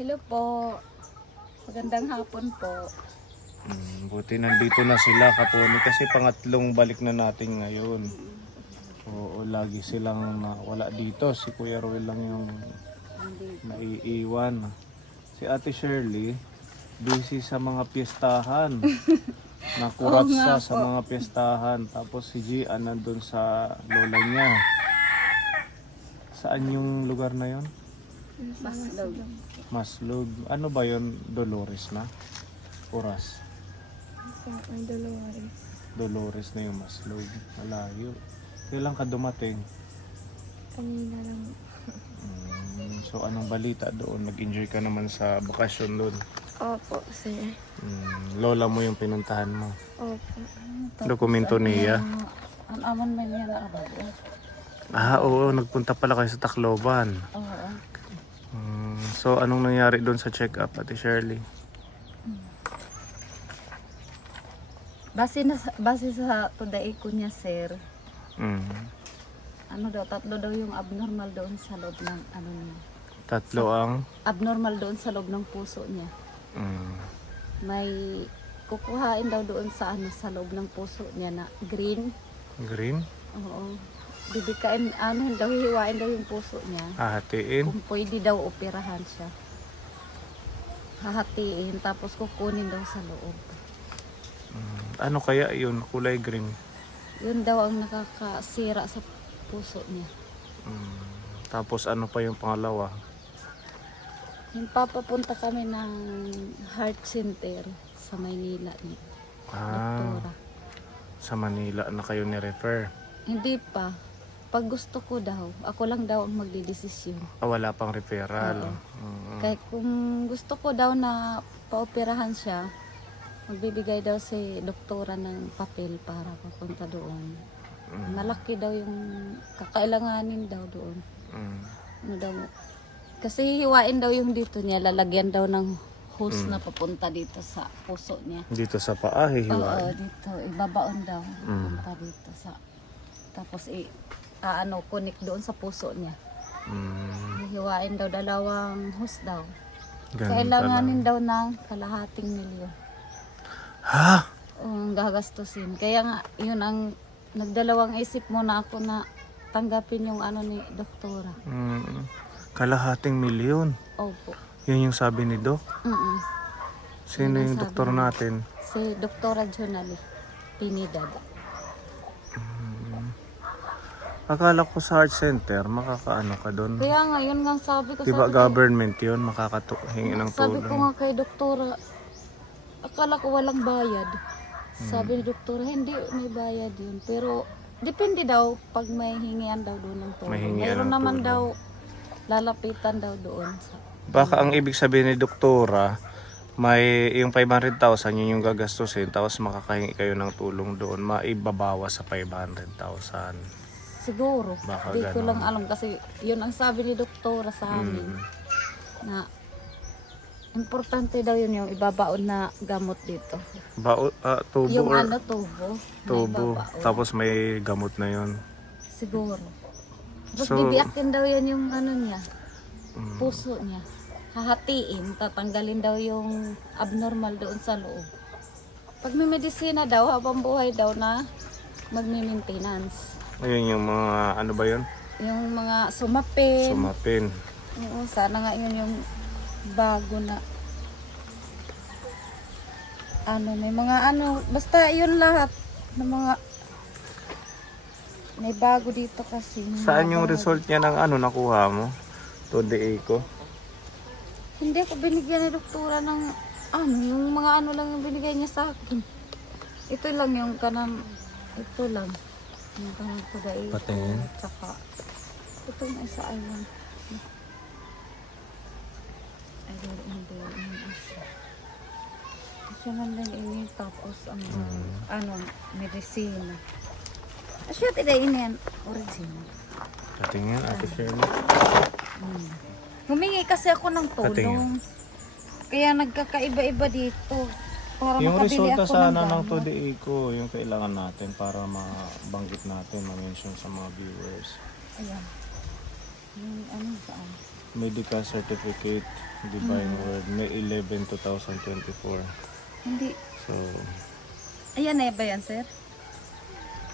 Hello po. Magandang hapon po. Buti nandito na sila kaponi kasi pangatlong balik na natin ngayon. Oo, lagi silang wala dito. Si Kuya Roel lang yung naiiwan. Si Ate Shirley, busy sa mga piyestahan. Nakuratsa sa mga piyestahan. Tapos si Gian nandun sa lola niya. Saan yung lugar na yon? Maslog. Maslog. Ano ba yon? Dolores na? Oras. Ang Dolores. Dolores na yung Maslog. Malayo. Kailan ka dumating? Kanina lang. So anong balita doon? Nag-enjoy ka naman sa bakasyon doon. Opo, sir. Lola mo yung pinuntahan mo. Opo. Dokumento niya. Ang amon man niya na abad. Oo. Nagpunta pala kayo sa Tacloban. Oo. So anong nangyari doon sa check-up, Ate Shirley? Base sa tuday ko niya, sir. Mm. Ano daw, 3 daw yung abnormal doon sa loob ng ano niya. 3 ang? Abnormal doon sa loob ng puso niya. May kukuhain daw doon sa sa loob ng puso niya na green. Green? Oo. Bibikain, daw hihiwain daw yung puso niya. Hahatiin? Kung pwede daw operahan siya. Hahatiin, tapos kukunin daw sa loob. Ano kaya yun? Kulay green? Yun daw ang nakakasira sa puso niya. Tapos ano pa yung pangalawa? Yung papapunta kami ng heart center sa Maynila ni doktora. Sa Manila na kayo ni-refer? Hindi pa. Pag gusto ko daw, ako lang daw ang magdidesisyon. Wala pang referral. Kaya kung gusto ko daw na paoperahan siya, magbibigay daw si doktora ng papel para papunta doon. Malaki daw yung kakailanganin daw doon. Ano daw, kasi hihiwain daw yung dito niya, lalagyan daw ng hose na papunta dito sa puso niya. Dito sa paa, Oo, hihiwain. dito, ibabaon daw papunta dito sa, tapos connect doon sa puso niya. Hihiwain daw 2 hose daw. Ganun Kailanganin daw ng $250,000. Ha? Ang gagastusin. Kaya nga, yun ang nagdalawang isip muna ako na tanggapin yung ni doktora. $250,000. Opo. Yun yung sabi ni Doc. Sino Yun ang yung doktor sabi niya. natin? Si Doktora Jonali Pinidad. Akala ko sa heart center, makakaano ka doon. Kaya nga, yun nga sabi ko. Diba sabi ko, government yun, makakahingi ng sabi ko tulong. nga kay doktora, akala ko walang bayad. Sabi ni doktora, hindi may bayad yun. Pero depende daw pag may hingian daw doon ng tulong. May hingian Mayroon ng naman tulong. daw lalapitan daw doon. Baka ang ibig sabihin ni doktora, may yung 500,000 yun yung gagastusin, tapos makakahingi kayo ng tulong doon, maibabawa sa 500,000. Siguro. Baka Di ko ganon. lang alam kasi yun ang sabi ni doktora sa amin. Na importante daw yun yung ibabaon na gamot dito. Tubo Yung or tubo. na tubo, ibabaon. tapos may gamot na yun. Siguro. Tapos So- bibiyakin daw yan yung niya. Puso niya. Hahatiin, tatanggalin daw yung abnormal doon sa loob. Pag may medisina daw, habang buhay daw na magmi-maintenance. Ayun yung mga, ano ba yun? Yung mga sumapin. Sumapin. Oo, sana nga yun yung bago na may mga basta yun lahat ng mga may bago dito kasi. Saan yung result niya ng nakuha mo? To the echo? Hindi ko binigyan ni doktora ng yung mga lang yung binigay niya sa akin. Ito lang yung ito lang. Yung kanang tuday. Patingin. Tsaka, itong isa ay lang. Ay, hindi isa. Siya man lang ini tapos ang medicine. Asya tidak ini yan original. Patingin, Ate Shirley. Humingi kasi ako ng tulong. Kaya nagkakaiba-iba dito. Para Yung makabili resulta ako sana ng gamot. to the echo, yung kailangan natin para mabanggit natin, ma-mention sa mga viewers. Ayan. Yung saan? Medical certificate. Divine Word, May 11, 2024. Hindi. So, Ayan na ba yan, sir?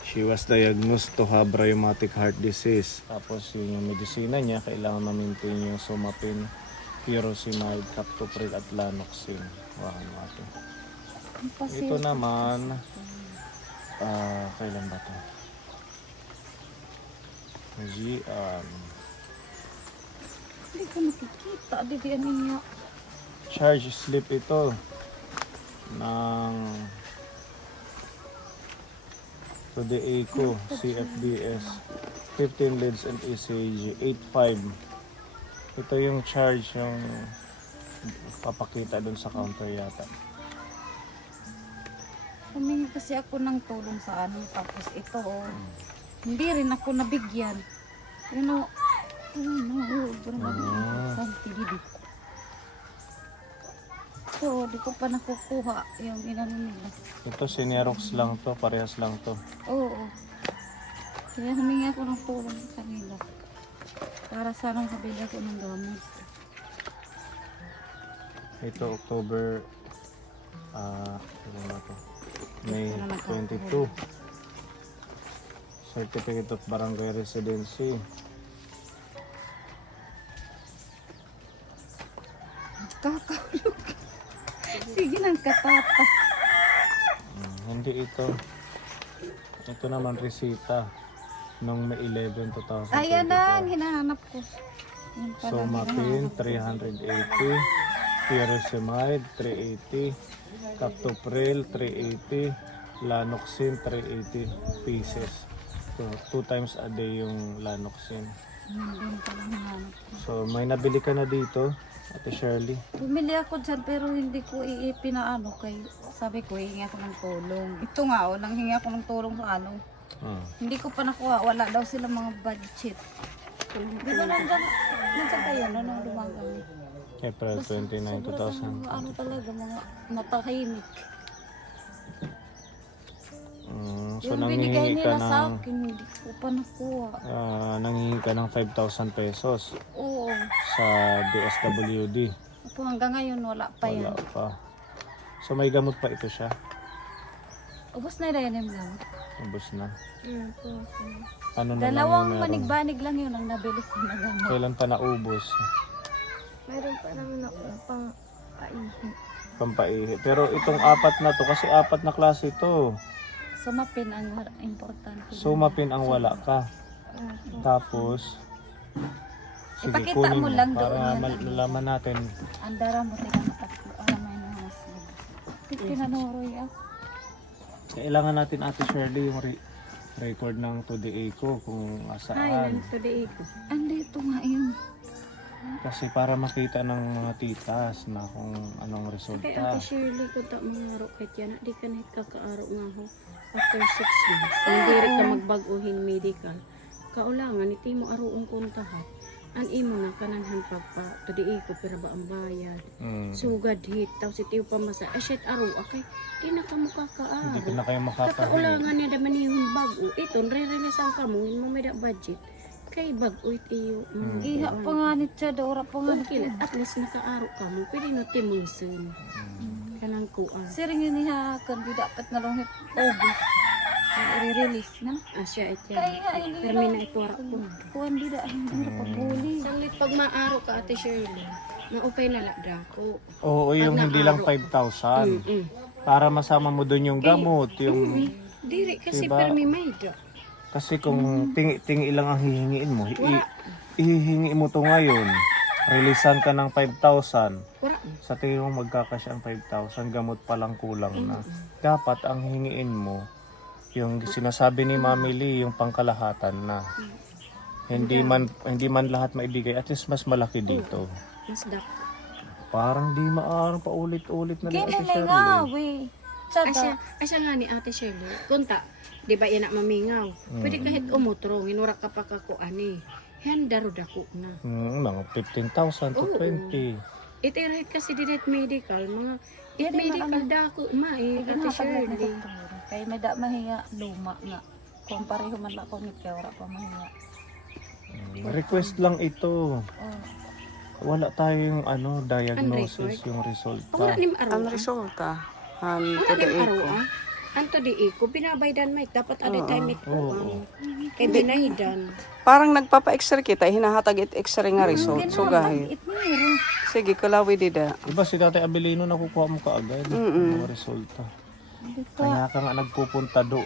she was diagnosed to have rheumatic heart disease. Tapos yun yung medisina niya, kailangan ma-maintain yung Somapin, Furosemide, Captopril at Lanoxin. Wakan natin. Ang pasil. Ito naman, kailan ba to? Hindi ko nakikita. Di ba niya? Charge slip ito ng to the ACO CFDS 15 leads and ECG 85. Ito yung charge yung papakita dun sa counter yata. Humingi kasi ako ng tulong sa ano. Tapos ito, hindi rin ako nabigyan. So, di ko pa nakukuha yung inano nila. Ito sinerox lang to, parehas lang to. Oo. Kaya humingi ako ng tulong sa kanila. Para sana makabili ako ng gamot. Ito October ano ba to? May 22. Certificate of Barangay Residency. Kakahulog. Sige lang katata. Hindi ito. Ito naman resita nung May 11, 2024. Ayan na, ang hinahanap ko. Yan pala, Somapin 380, Furosemide 380, Captopril 380, Lanoxin 380 pieces. So 2 times a day yung Lanoxin. Yan pala ang hinahanap ko. So may nabili ka na dito, Ate Shirley. Bumili ako dyan pero hindi ko ipinaano kay sabi ko hingi ako ng tulong. Ito nga nanghingi ako ng tulong sa ano. Hindi ko pa nakuha, wala daw sila mga budget. Di ba nandiyan kayo nung lumagang? April 29, 2000. Ano talaga mga matahimik. So Yung binigay nanghihingi ka nila sa ng akin, hindi ko pa nakuha. nanghihingi ka ng 5,000 pesos Oo. sa DSWD. Opo, hanggang ngayon wala pa Wala yan. pa. So may gamot pa ito siya. Ubus na rin yung gamot. Ubus na. Po. Ano na lang Dalawang yung meron? manig-banig lang yun ang nabili ko na gamot. Kailan pa naubos? Meron pa naman ako pang paihi. Pampaihi. Pero itong apat na to, kasi apat na klase ito. Sumapin ang importante. Sumapin ang wala ka. Tapos, sige Ipakita kunin mo lang para doon yan. malaman natin. Andara mo tingnan mo tatlo. Alam mo yung mas. Pinanoroy ako. Kailangan natin Ate Shirley yung record ng Today Eco kung asaan. Today ko. Andito nga yun. Kasi para makita ng mga titas na kung anong Kay resulta. Ate Shirley, kung ta mga araw kahit yan, di ka nahit kakaaraw nga ho. After 6 months, hindi rin ka magbaguhin medical. Kaulangan, iti mo aroong kontahat. An imo na kananhan pagpa, today ko pera ba ang bayad. Sugad hit, tapos iti pa masa, shit araw, okay, di na ka mo Hindi ko kakaaraw. na kayo makapahingi. Kakaulangan niya naman yung bago. Ito, re-releasan ka mo, mo may da budget. Kay bago itiyo. Iha pa nga ni Chad. Ora pa nga Okay, ni at least nakaaraw ka mo, pwede no timunsun. Kanang kuan. Sir, yun niya kan di dapat na lang August. I-release na. Asya ito. Kaya hindi Pero may naikuwara ko. Kuan di da hindi na paguli. Salit pag maaraw ka, Ate Shirley, maupay na labda ko. Oo, yung Pag hindi lang naaraw. 5,000. Para masama mo doon yung gamot, yung Diri kasi Diba? permi may da. kasi kung tingi lang ang hihingiin mo, ihihingi mo to ngayon. Releasean ka ng 5,000. Wala. Sa tingin mo magkakasya ang 5,000, gamot pa lang kulang na. Dapat ang hingiin mo, yung sinasabi ni Mami Lee, yung pangkalahatan na. Hindi man lahat maibigay, at least mas malaki dito. Mas dak. Parang di maarang paulit-ulit na Kaya Ate na Shirley. nga, we. Chad, Asya nga ni Ate Shirley, kunta, di ba yan na mamingaw? Pwede kahit umutro, hinura ka pa kakuan Handaro dako na. Mga 15,000 to Oo. 20. Itirahit kasi dinit medical, mga Yan yung medical dako, Ate Shirley. kaya may da mahiya luma nga. Kung pareho man lang ko ni Kaya wala pa mahiya. Request lang ito. Oh. Wala tayong diagnosis, record? yung resulta. Wala nim aro. Ang resulta, ang Wala nim aro ko. Anto di iko binabaydan may dapat ada time ko Oo. kay binaydan. Parang nagpapa-x-ray kita, hinahatag x-ray nga result. So gahit. Itmiro. Sige, kalawi dida. Diba si Tatay Abelino nakukuha mo kaagad yung mga resulta. Kaya ka nga nagpupunta do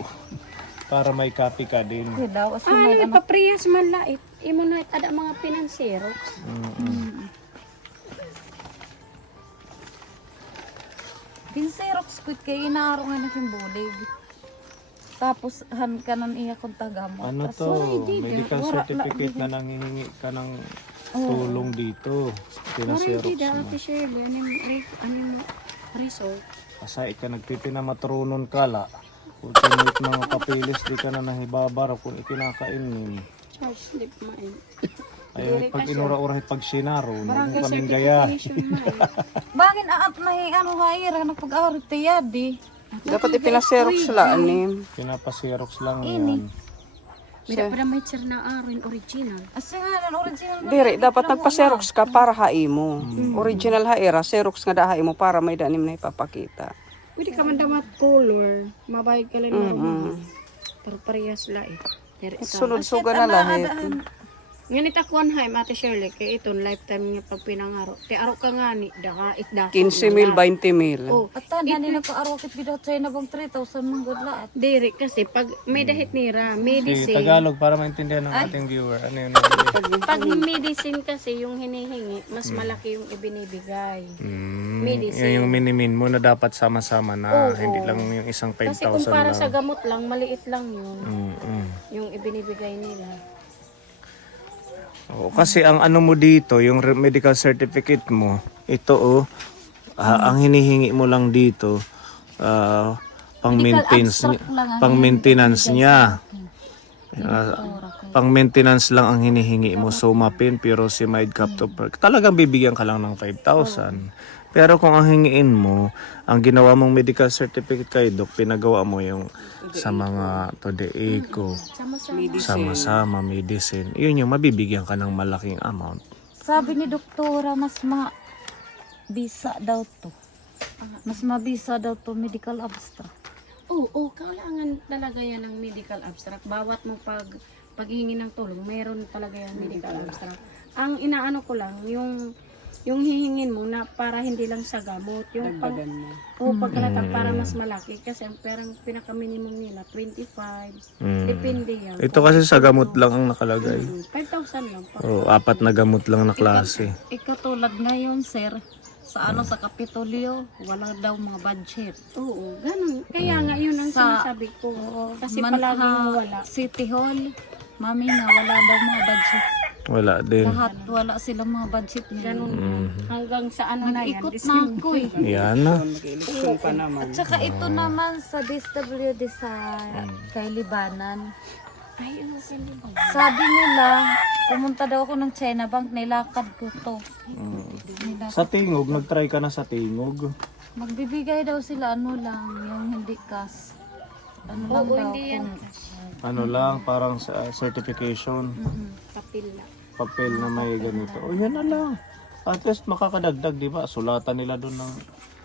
para may copy ka din. Kasi daw, Ah, ano ipapriyas man lait. Imo na ada mga financiero. Pinserox ko kay inaaro nga na bulig. Tapos han kanan iya kong tagamot. Ano Tas, to? wala, Medical wala, certificate na nangihingi ka ng tulong dito. Wala Pinaserox di da mo. ate Shirley anong result. Asay ka nagpipinamatrunon ka la. Kung tinit mga papilis, di ka na nahibabar kung ikinakainin. Charge slip main. Ay, pag inura-ura pag sinaro, Barangay kaming gaya. certification main. Bangin aat na ano haira na pag-arit tiyadi. Dapat ipinaserox sila, anim. Pinapasirox lang yan. Mira pa may sir na aron original. Asa nga nan original na Diri, dapat nagpa-xerox ka para haimo. Original haira, xerox nga daha mo para may danim na ipapakita. Pwede ka man damat color. Mabayad ka lang normal. Pero parehas la eh. Pero ito. Sunod suga na lahit. Nganit akuan hay Ate Shirley kay iton lifetime nga pag pinangaro. Ti aro ka nga ni daka itda. 15,000, 20,000. Oh, At na nila ko arokit bidot sa na bang 3,000 man good lahat. diri kasi pag may dahit nira, Si medicine. Tagalog para maintindihan ng ating viewer. Ano yun? Pag medicine kasi yung hinihingi, mas malaki yung ibinibigay. Medicine. Yan yung minimin mo na dapat sama-sama na. Hindi lang yung isang 5,000 Kasi kung para lang. sa gamot lang, maliit lang yun. Mm-mm. Yung ibinibigay nila. Oo, kasi ang ano mo dito, yung medical certificate mo, ito ang hinihingi mo lang dito, pang-maintenance abstract lang ang pang-maintenance niya. Tora ko. Pang-maintenance lang ang hinihingi mo, Somapin, Pyrosimide, Captopril. Talagang bibigyan ka lang ng 5,000. Pero kung ang hingiin mo, ang ginawa mong medical certificate kay Doc, pinagawa mo yung sa mga Todeco, Sama-sama. sama-sama, medicine. Yun yung mabibigyan ka ng malaking amount. Sabi ni doktora mas bisa daw to. Mas mabisa daw to medical abstract. Oo, kailangan talaga yan ng medical abstract. Bawat mo paghingi ng tulong, meron talaga yan medical abstract. Ang inaano ko lang, yung hihingin mo na para hindi lang sa gamot, yung pagkalatang para mas malaki kasi ang perang pinaka-minimum nila 25. Depende yan. Ito kasi sa gamot lang ang nakalagay. 5,000 lang pa. O, 4 na gamot lang na klase. Ikatulad ngayon, sir, sa sa Kapitolyo, wala daw mga budget. Oo, ganun. Kaya nga yun ang Sa- sinasabi ko. Kasi Manha palaging wala. City Hall, mami nga wala daw mga budget. Wala din. Lahat wala silang mga budget nila. Ganun. Hanggang sa ano na yan. Ikot na ako eh. Yan na. At saka ito naman sa DSWD sa kay Libanan. Ay, ano sa libang? Sabi nila, pumunta daw ako ng China Bank, nilakad ko to. Sa Tingog, nag-try ka na sa Tingog. Magbibigay daw sila ano lang, yung hindi cash. Ano lang Oo, daw hindi yan. Ano lang, parang sa certification, Kapil na. papel na may ganito. O yan na lang. At least makakadagdag, di ba? Sulatan nila doon ng...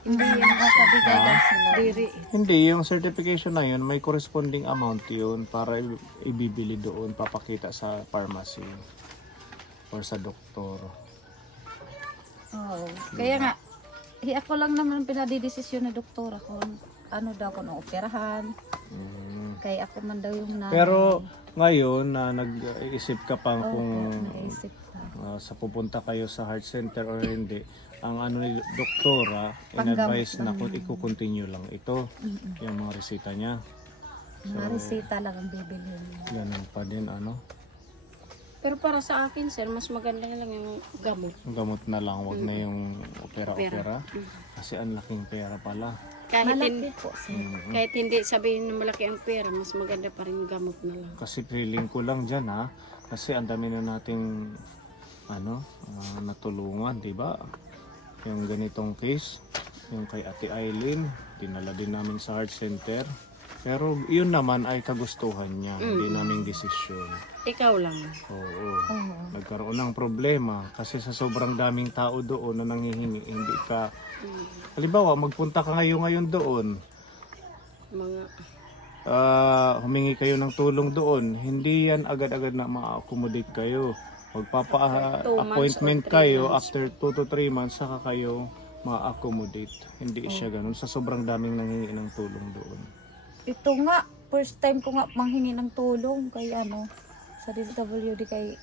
hindi yan makakabigay daw sila. Diri. Hindi, yung certification na yun, may corresponding amount yun para ibibili doon, papakita sa pharmacy or sa doktor. Oo. Kaya nga, ako lang naman pinadidesisyon ng doktora kung ano daw kung operahan. Kaya ako man daw yung nanay. Pero ngayon na nag-iisip ka pa kung naisip ko. sa pupunta kayo sa heart center or hindi, ang ano ni doktora, in-advise na kung i-continue lang ito, yung mga resita niya. Mga resita lang ang bibili niya. Ganun pa din, ano. Pero para sa akin, sir, mas maganda na lang yung gamot. Gamot na lang, wag na yung opera-opera. Kasi ang laking pera pala. Kahit, Malaki po sir. kahit hindi sabihin na malaki ang pera, mas maganda pa rin yung gamot na lang. Kasi feeling ko lang dyan, ha. Kasi ang dami na nating natulungan, di ba? Yung ganitong case, yung kay Ate Eileen, dinala din namin sa heart center. Pero yun naman ay kagustuhan niya, hindi naming desisyon. Ikaw lang. Oo. Nagkaroon ng problema kasi sa sobrang daming tao doon na nanghihingi, hindi ka... Halimbawa, magpunta ka ngayon doon, Mga humingi kayo ng tulong doon, hindi yan agad-agad na ma-accommodate kayo. Magpapa-appointment 2 months or 3 kayo months. after 2 to 3 months, saka kayo ma-accommodate. Hindi siya ganun. Sa sobrang daming nanghingi ng tulong doon. Ito nga, first time ko nga manghingi ng tulong kay sa DSWD kay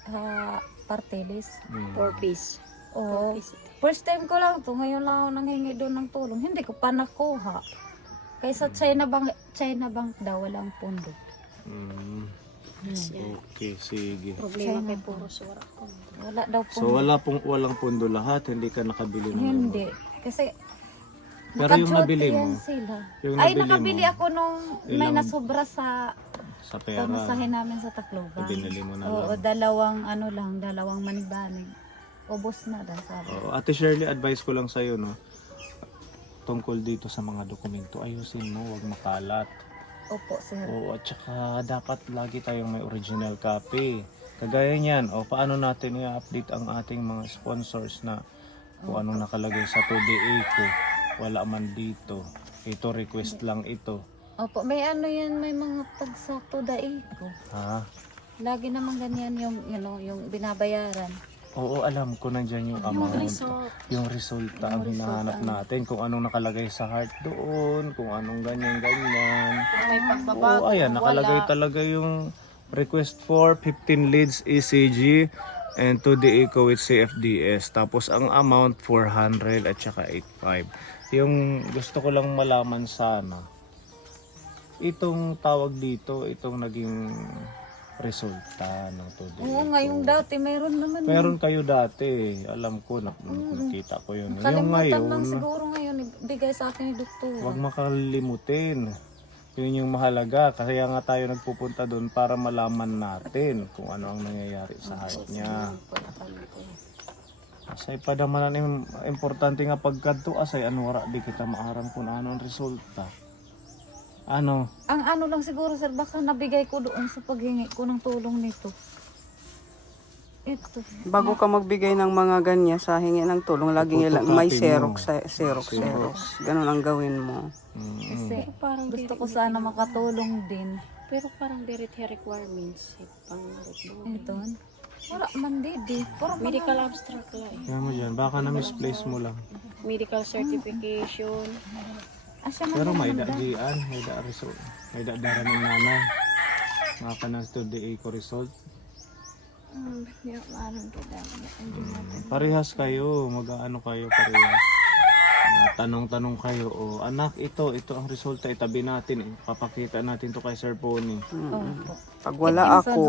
Partelis. 4 piece. Oo. First time ko lang to, ngayon lang ako nanghingi doon ng tulong. Hindi ko pa nakuha. Kaysa China Bank daw, walang pondo. Okay, sige. Problema kay puro suwara ko. Wala daw So pondo. walang pundo lahat, hindi ka nakabili ng Hindi. gamot. Kasi Pero yung naka-duty nabili mo, yan sila. yung Ay, nabili nakabili mo, ako nung may ilang- nasobra sa sa pera, pamasahin namin sa Tacloban. binili mo na Oo, lang. dalawang manibaning. Ubos na daw sabi. Oo, Ate Shirley, advice ko lang sa'yo, no? Tungkol dito sa mga dokumento, ayusin mo, huwag makalat. Opo, sir. Oo, at saka dapat lagi tayong may original copy. Kagaya niyan, paano natin i-update ang ating mga sponsors na kung anong nakalagay sa 2DA ko, wala man dito. Ito, request lang ito. Opo, may yan, may mga pagsakto daig ko. Ha? Lagi naman ganyan yung, yung binabayaran. Oo, alam ko nandyan yung amount. Yung resulta ang hinahanap natin. Kung anong nakalagay sa heart doon, kung anong ganyan-ganyan. May pagbabago. Oo, ayan, nakalagay talaga yung request for 15 leads ECG and 2D echo with CFDS. Tapos ang amount 400 at saka 85. Yung gusto ko lang malaman sana, itong tawag dito, itong naging resulta ng 2D Oo, echo. ngayong dati meron naman. Meron kayo dati, alam ko, nakita ko yun. Yung Kalimutan lang ngayon, siguro ngayon, ibigay sa akin ni doktor. huwag makalimutin. Yun yung mahalaga. Kaya nga tayo nagpupunta doon para malaman natin kung ano ang nangyayari sa heart niya. Asay pa naman ang importante nga pagkadto asay ano wala di kita maarang kung ano ang resulta. Ano? Ang ano lang siguro, sir, baka nabigay ko doon sa paghingi ko ng tulong nito. Ito. Bago ka magbigay ng mga ganyan sa hingi ng tulong, laging may Photocopy mo. Xerox. Ganun ang gawin mo. Kasi Parang gusto ko sana makatulong din. Pero parang direct requirements. Pang Ito. Wala man di. Puro medical abstract lang. Yan mo dyan. Baka na-misplace mo lang. Medical certification. Asya Pero man may dagian. May da result. May dara ng nanay. Mga ka na 2D echo result. Hindi ako marang kita. Parehas kayo. Mag-ano kayo parehas. Tanong-tanong kayo. O anak, ito ang resulta. Itabi natin. Papakita natin to kay Sir Pony. Opo. Pag wala ako,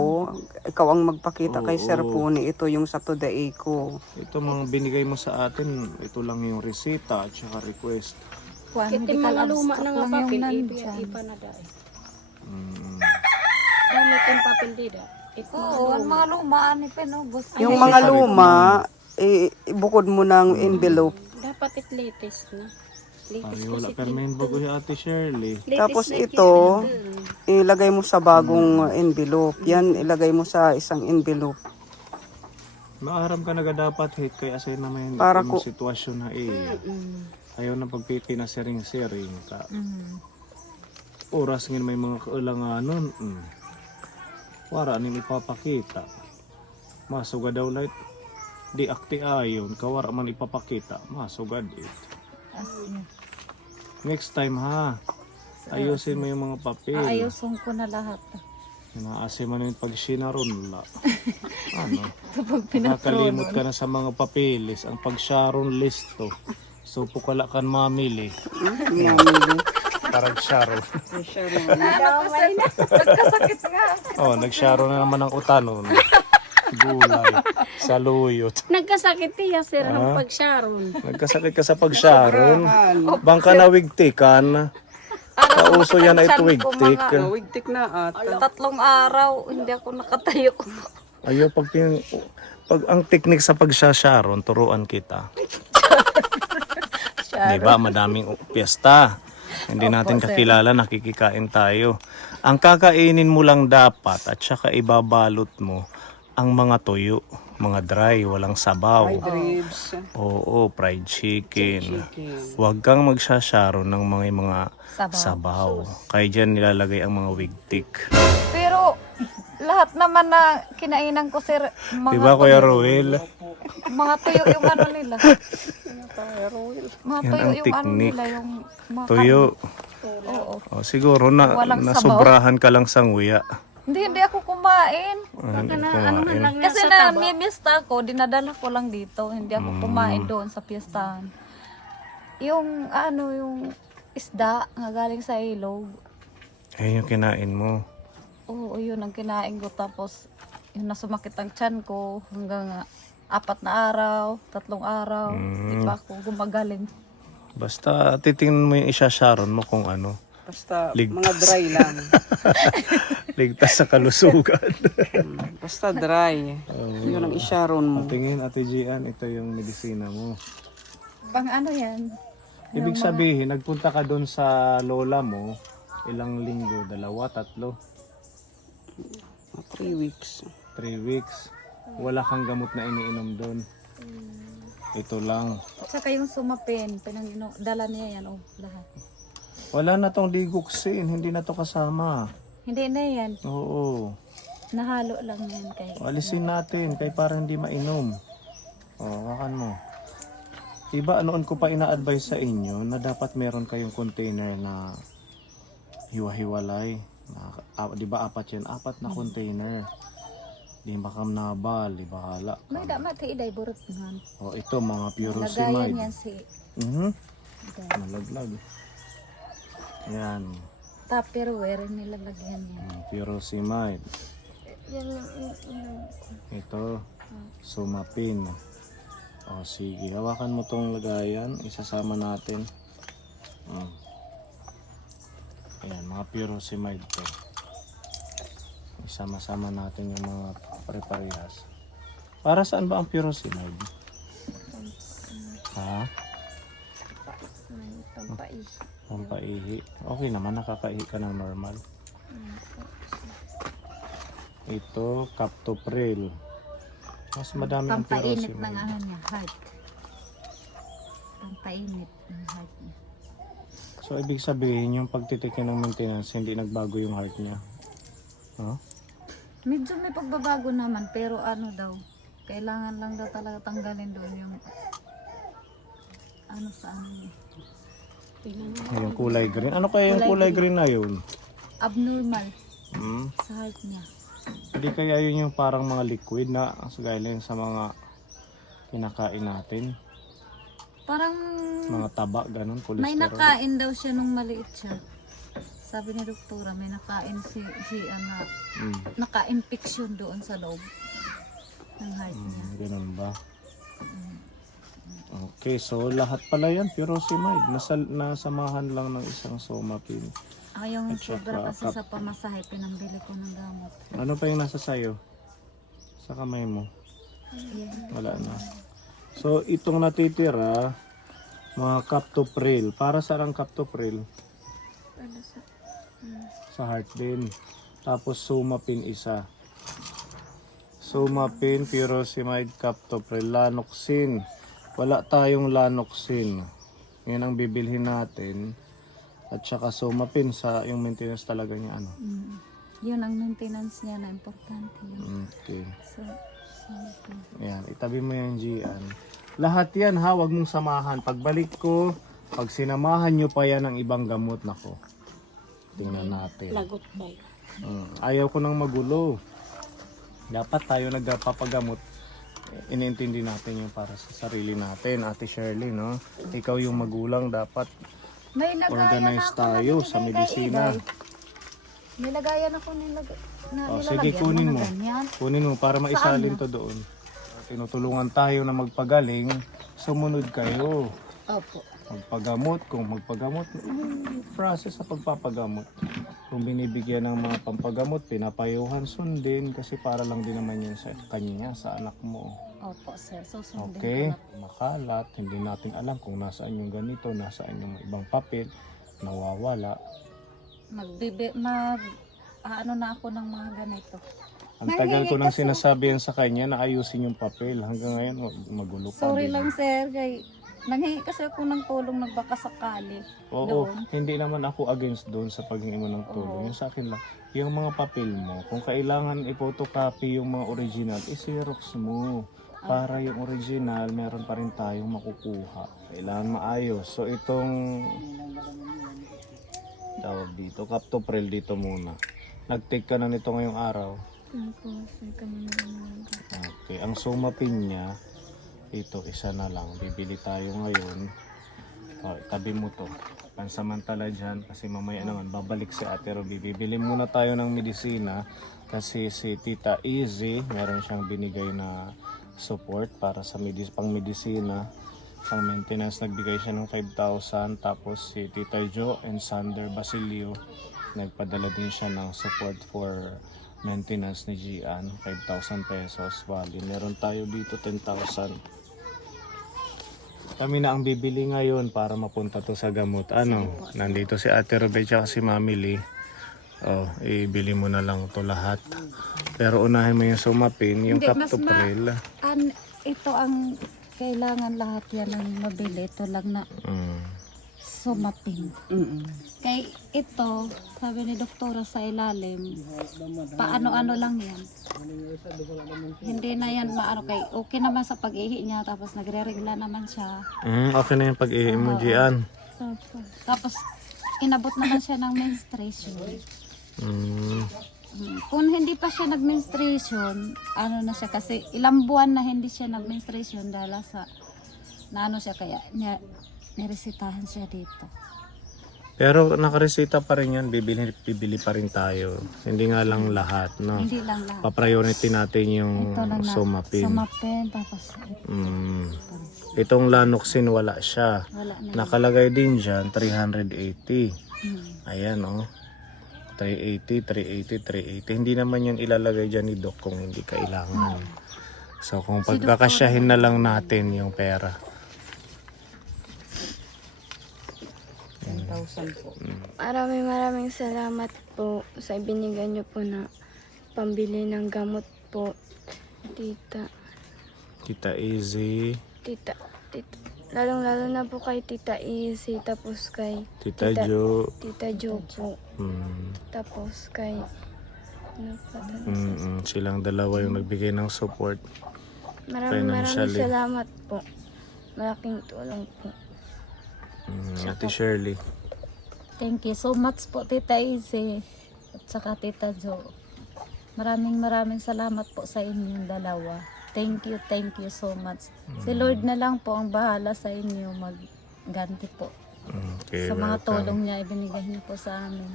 ikaw ang magpakita kay Oo. Sir Pony. Ito yung sa today ko. Ito mga binigay mo sa atin. Ito lang yung resita at saka request. Kuan, Kit medical mga luma abstract na nga lang papel, yung nandyan. ipa na dahil. Mm. Gamit yung papel dida. Oo, ang mga lumaan ni Penobos. Yung mga luma, ibukod mo ng envelope. Dapat latest na. Latest Ay, wala kasi permen bago si Ate Shirley. Tapos ito, ilagay mo sa bagong envelope. Yan, ilagay mo sa isang envelope. Maaram ka naga dapat hit kaya say naman Para yung ko- sitwasyon na ayaw na pagpipi na siring-siring ka. Oras ngayon may mga kailanganon. Wara nin ipapakita. Masugad daw light. Di akti ayon. Kawara man ipapakita. Masugad it. Next time ha. Ayusin mo yung mga papel. Ayusin ko na lahat. Naasi man yung pag sinaron la. Ano? Kapag Nakakalimot ka na sa mga papeles. Ang pag-sharon listo. So pukala kan mamili. Parang sharon. Nagkasakit nga. Oh, nag-sharon na naman ng utanon. Gulay. Saluyot. nagkasakit tiya sir ang pag-sharon. Nagkasakit ka sa pag-sharon. Bangka na wigtikan. Kauso yan ay tuwigtik. Wigtik na at. 3 araw, hindi ako nakatayo. Ayaw pag ang teknik sa pag-sharon, turuan kita. Diba, madaming piyesta. Hindi natin kakilala, nakikikain tayo. Ang kakainin mo lang dapat at saka ibabalot mo ang mga tuyo, mga dry, walang sabaw. Fried ribs, Oo, fried chicken. chicken. Huwag kang magsasaro ng mga Sabaw. sabaw. Kaya dyan nilalagay ang mga wigtik. Pero lahat naman na kinainan ko, sir, mga Diba, Kuya Roel? mga tuyo yung ano nila. Mga Yan tuyo ang yung ano technique. nila, yung mga Tuyo. Oo. O, siguro na Walang nasobrahan ka lang sa nguya. Hindi ako kumain. Hindi Ano man kumain. lang Kasi nasa na taba. may mista ako, dinadala ko lang dito. Hindi ako kumain doon sa piyestahan. Yung ano, yung isda nga galing sa ilog. Ayun yung kinain mo. Oo, yun ang kinain ko. Tapos, yun na sumakit ang tiyan ko hanggang 4 na araw, 3 araw. Di pa ako gumagaling. Basta titingnan mo yung isa-sharon mo kung ano. Basta Ligtas. mga dry lang. Ligtas sa kalusugan. Basta dry. Yun ang isharon mo. Tingin, Ate Gian, ito yung medisina mo. Pang ano yan? Ibig sabihin, nagpunta ka doon sa lola mo, ilang linggo, 2, 3, 3 weeks. 3 weeks. Wala kang gamot na iniinom doon. Ito lang. Tsaka yung sumapin, dala niya yan, lahat. Wala na tong Digoxin, hindi na to kasama. Hindi na yan. Oo. Nahalo lang yan kay. Alisin natin, kay para hindi mainom. Wakan mo. Iba, noon ko pa ina-advise sa inyo na dapat meron kayong container na hiwa-hiwalay. Di ba 4 yan? 4 na container. Di makam nabal, di bahala. May damat kay iday burot nga. Ito mga Lagayan furosemide. yan si iday. Malaglag. Yan. Tupperware nilalagyan yan. Furosemide. Yan yung iniinom ko. Ito. Sumapin. Sige. Hawakan mo tong lagayan. Isasama natin. Ayan, mga furosemide to. Isama-sama natin yung mga pare-parehas. Para saan ba ang furosemide? Ha? May pampais. Pampaihi. Okay naman, nakakaihi ka ng normal. Ito, captopril. Mas madami ang Pampainit ng furosemide. ano niya, heart. Pampainit ng heart niya. So, ibig sabihin, yung pagtitikin ng maintenance, hindi nagbago yung heart niya. Medyo may pagbabago naman, pero ano daw, kailangan lang daw talaga tanggalin doon yung ano sa ano niya. Yung kulay green. Ano kaya yung kulay green na yun? Abnormal Hmm? sa heart niya. Hindi kaya yun yung parang mga liquid na galing sa mga kinakain natin. Parang Mga taba, ganun, may cholesterol. nakain daw siya nung maliit siya. Sabi ni doktora, may nakain si ano, naka-infection doon sa loob ng heart niya. Ganun ba? Okay, so lahat pala yan, furosemide. Nasamahan lang ng isang somapin. Yung At saka sobra kasi sa pamasahe, pinambili ko ng gamot. Ano pa yung nasa sayo? Sa kamay mo? Wala na. So, itong natitira, mga captopril. Para saan ang captopril? Para sa Sa heart din. Tapos sumapin isa. Sumapin, furosemide, captopril, lanoxin. Wala tayong lanoxin. Yun ang bibilhin natin. At saka sumapin sa yung maintenance talaga niya ano. Yun ang maintenance niya na importante. Yun. Okay. So, Yan, itabi mo yan, Gian. Lahat yan ha, wag mong samahan. Pagbalik ko, pag sinamahan nyo pa yan ng ibang gamot, nako. Tingnan natin. Lagot ba yun? Ayaw ko nang magulo. Dapat tayo nagpapagamot. Iniintindi natin yung para sa sarili natin. Ate Shirley, no? Ikaw yung magulang, dapat may lagayan organize ako tayo na sa binigay kay medisina. Iday. May lagayan ako na Sige, nilalagyan kunin na mo. ganyan. Kunin mo para maisalin to doon. Tinutulungan tayo na magpagaling. Sumunod kayo. Opo. Magpagamot, kung magpagamot, process sa pagpapagamot. Kung binibigyan ng mga pampagamot, pinapayuhan, sundin kasi para lang din naman yun sa kanya, sa anak mo. Opo, sir. Susundin Okay? ko na. Makalat, hindi natin alam kung nasaan yung ganito, nasaan yung ibang papel. nawawala. Ano na ako ng mga ganito. Ang tagal ko nang sinasabi yan sa kanya na ayusin yung papel. Hanggang ngayon, magulo pa Sorry din. lang sir, kay nanghingi kasi ako ng tulong nagbaka sakali. Oo, doon. hindi naman ako against doon sa paghingi mo ng tulong. Yung sa akin lang, yung mga papel mo, kung kailangan i-photocopy yung mga original, i-xerox mo. Para yung original, meron pa rin tayong makukuha. Kailangan maayos. So itong tawag dito, Captopril dito muna. Nag-take ka na nito ngayong araw. Okay, ang sumapin niya, ito isa na lang. Bibili tayo ngayon. O, tabi mo to. Pansamantala dyan kasi mamaya naman babalik si Ate Ruby. Bibili muna tayo ng medisina kasi si Tita Easy meron siyang binigay na support para sa pang-medisina. Pang maintenance nagbigay siya ng 5,000. Tapos si Tita Jo and Sander Basilio nagpadala din siya ng support for maintenance ni Gian, 5,000 pesos. Bali, meron tayo dito 10,000. Kami na ang bibili ngayon para mapunta to sa gamot. Ano? Nandito si Ate Ruby at si Mami Lee. Oh, ibili mo na lang to lahat. Pero unahin mo yung sumapin, yung Hindi, mas Captopril. Ito ang kailangan lahat yan ang mabili. Ito lang na sumapin. Kay ito, sabi ni doktora sa ilalim, paano-ano lang yan. Hindi na yan maano kay okay naman sa pag-ihi niya tapos nagre-regla naman siya. Okay na yung pag-ihi mo, Gian. Tapos inabot naman siya ng menstruation. Kung hindi pa siya nag-menstruation, ano na siya kasi ilang buwan na hindi siya nag-menstruation dahil sa naano siya kaya niresitahan siya dito. Pero nakaresita pa rin yan, bibili pa rin tayo. Hindi nga lang lahat, no? Hindi lang lahat. Pa-priority natin yung Ito lang na sumapin. sumapin tapos Itong Lanoxin wala siya. wala na. Nakalagay din dyan 380. Ayan, oh. 380. Hindi naman yan ilalagay dyan ni Doc kung hindi kailangan. So kung pagkakasyahin na lang natin yung pera. 10,000 po. Maraming salamat po sa ibinigay niyo po na pambili ng gamot po. Tita Easy, Lalong-lalo na po kay Tita Easy, tapos kay Tita Jo. Tita Jo po, Mm, tapos kay silang dalawa yung nagbigay ng support. maraming Financially. salamat po. Malaking tulong po. Ate Shirley. Thank you so much po Tita Izzy at saka Tita Jo. Maraming salamat po sa inyong dalawa. Thank you so much. Si Lord na lang po ang bahala sa inyo magganti po. Okay, Sa mga welcome. tulong niya ibinigay niyo po sa amin.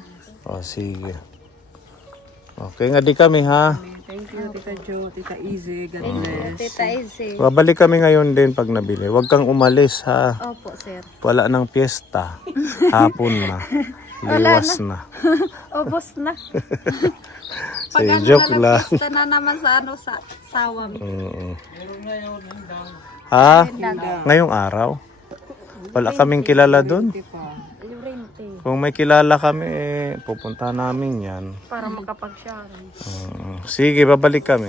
O, sige. Okay nga di kami, ha? Thank you, Tita Jo, Tita Easy. God Thank you bless. Tita Izzy. Babalik kami ngayon din pag nabili. Huwag kang umalis, ha? Opo sir. Wala nang piyesta. Hapon na. Liwas na. Ubos na. Say, joke lang. Basta na naman sa sa sawam. Ha? Ngayong araw? Wala kaming kilala doon. Kung may kilala kami, pupunta namin yan. Para makapag-share. Sige, babalik kami.